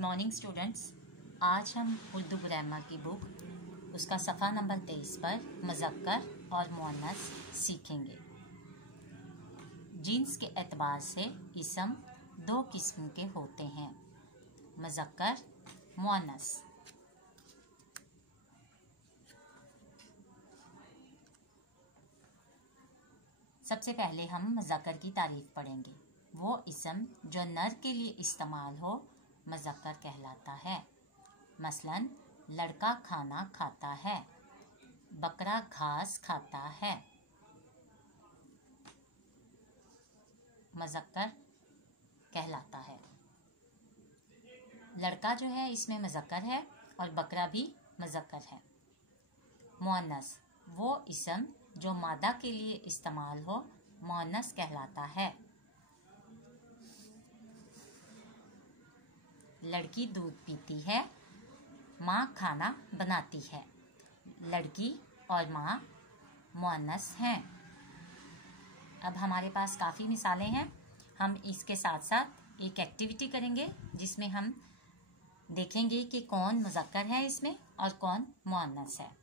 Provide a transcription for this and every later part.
Good morning students. आज हम Urdu grammar की बुक उसका सफ़ा नंबर 23 पर मुज़क्कर और मुअन्नस सीखेंगे। जिन्स के एतबार से इसम दो किस्म के होते हैं, मुज़क्कर, मुअन्नस। सबसे पहले हम मुज़क्कर की तारीफ पढ़ेंगे। वो इसम जो नर के लिए इस्तेमाल हो मुज़क्कर कहलाता है। मसलन लड़का खाना खाता है, बकरा घास खाता है। मुज़क्कर कहलाता है। लड़का जो है इसमें मुज़क्कर है और बकरा भी मुज़क्कर है। मुअन्नस वो इसम जो मादा के लिए इस्तेमाल हो मुअन्नस कहलाता है। लड़की दूध पीती है, माँ खाना बनाती है। लड़की और माँ मुअन्नस हैं। अब हमारे पास काफ़ी मिसालें हैं। हम इसके साथ साथ एक एक्टिविटी करेंगे जिसमें हम देखेंगे कि कौन मुज़क्कर है इसमें और कौन मुअन्नस है।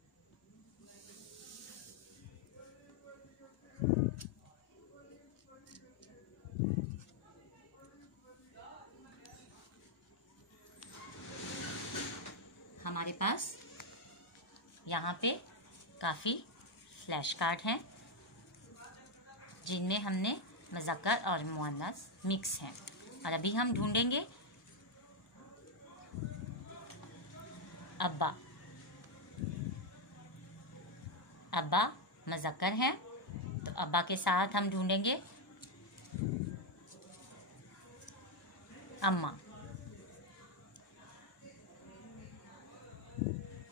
हमारे पास यहाँ पे काफ़ी फ्लैश कार्ड हैं जिनमें हमने मुज़क्कर और मुअन्नस मिक्स हैं और अभी हम ढूंढेंगे। अब्बा, अब्बा मुज़क्कर हैं तो अब्बा के साथ हम ढूंढेंगे अम्मा।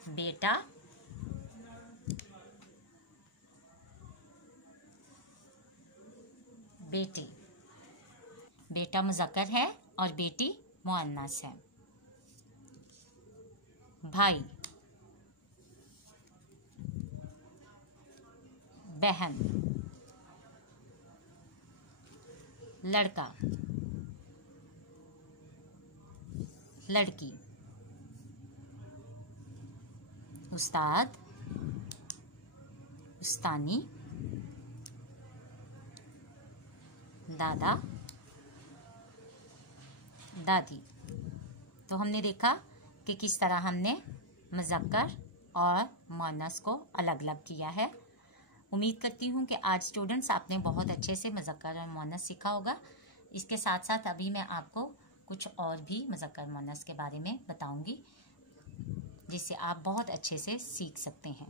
बेटा, बेटी। बेटा मुज़क्कर है और बेटी मुअन्नस है। भाई, बहन। लड़का, लड़की। उस्ताद, उस्तानी। दादा, दादी। तो हमने देखा कि किस तरह हमने मुज़क्कर और मुअन्नस को अलग अलग किया है। उम्मीद करती हूँ कि आज स्टूडेंट्स आपने बहुत अच्छे से मुज़क्कर और मुअन्नस सीखा होगा। इसके साथ साथ अभी मैं आपको कुछ और भी मुज़क्कर मुअन्नस के बारे में बताऊँगी जिससे आप बहुत अच्छे से सीख सकते हैं।